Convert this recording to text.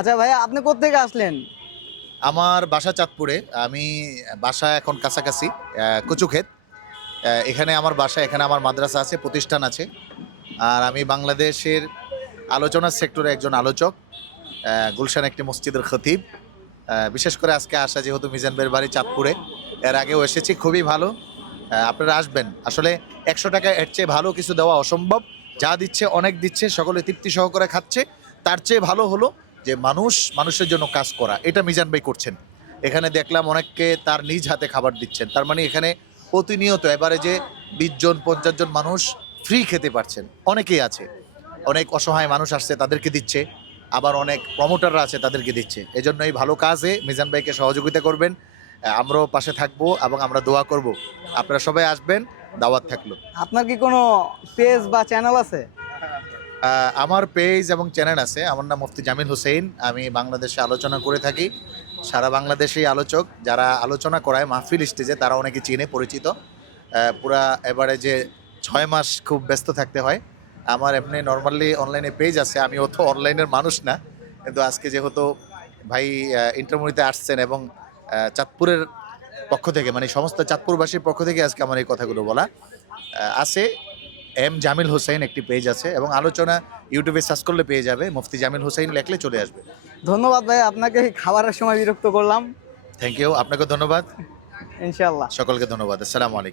আচ্ছা ভাইয়া, আপনি কোত্থেকে আসলেন? আমার বাসা চাঁদপুরে। আমি বাসা এখন কাছাকাছি কচুক্ষেত। এখানে আমার বাসা, এখানে আমার মাদ্রাসা আছে, প্রতিষ্ঠান আছে। আর আমি বাংলাদেশের আলোচনার সেক্টরে একজন আলোচক। গুলশান একটি মসজিদের খতিব। বিশেষ করে আজকে আসা যেহেতু মিজান ভাইয়ের বাড়ি চাঁদপুরে, এর আগেও এসেছি, খুবই ভালো। আপনারা আসবেন। আসলে ১০০ টাকা এর চেয়ে ভালো কিছু দেওয়া অসম্ভব। যা দিচ্ছে অনেক দিচ্ছে, সকলে তৃপ্তি সহকারে খাচ্ছে। তার চেয়ে ভালো হলো যে মানুষের জন্য কাজ করা, এটা মিজান ভাই করছেন। এখানে দেখলাম অনেককে তার নিজ হাতে খাবার দিচ্ছেন, তার মানে এখানে প্রতিনিয়ত এবারে যে ২০ জন ৫০ জন মানুষ ফ্রি খেতে পারছেন, অনেকেই আছে। অনেক অসহায় মানুষ আসছে, তাদেরকে দিচ্ছে। আবার অনেক প্রমোটাররা আছে, তাদেরকে দিচ্ছে। এজন্য এই ভালো কাজে মিজান ভাইকে সহযোগিতা করবেন। আমরাও পাশে থাকবো এবং আমরা দোয়া করব। আপনারা সবাই আসবেন, দাওয়াত থাকলো। আপনার কি কোনো পেজ বা চ্যানেল আছে? আমার পেজ এবং চ্যানেল আছে। আমার নাম মুফতি জামিল হোসেন। আমি বাংলাদেশে আলোচনা করে থাকি। সারা বাংলাদেশেই আলোচক যারা আলোচনা করায় মাহফিল স্টেজে, তারা অনেকে চিনে, পরিচিত। পুরা এবারে যে ৬ মাস খুব ব্যস্ত থাকতে হয়। আমার এমনি নরমালি অনলাইনে পেজ আছে। আমি অত অনলাইনের মানুষ না। কিন্তু আজকে যেহেতু ভাই ইন্টারভিউতে আসছেন এবং চাঁদপুরের পক্ষ থেকে, মানে সমস্ত চাঁদপুরবাসীর পক্ষ থেকে আজকে আমার এই কথাগুলো বলা। আছে এম জামিল হোসেন একটি পেজ আছে, এবং আলোচনা ইউটিউবে সার্চ করলে পেয়ে যাবে। মুফতি জামিল হোসেন লেখলে চলে আসবে। ধন্যবাদ ভাই, আপনাকে এই খাবারের সময় বিরক্ত করলাম। থ্যাংক ইউ, আপনাকে ধন্যবাদ। ইনশাআল্লাহ। সকলকে ধন্যবাদ। আসসালামু আলাইকুম।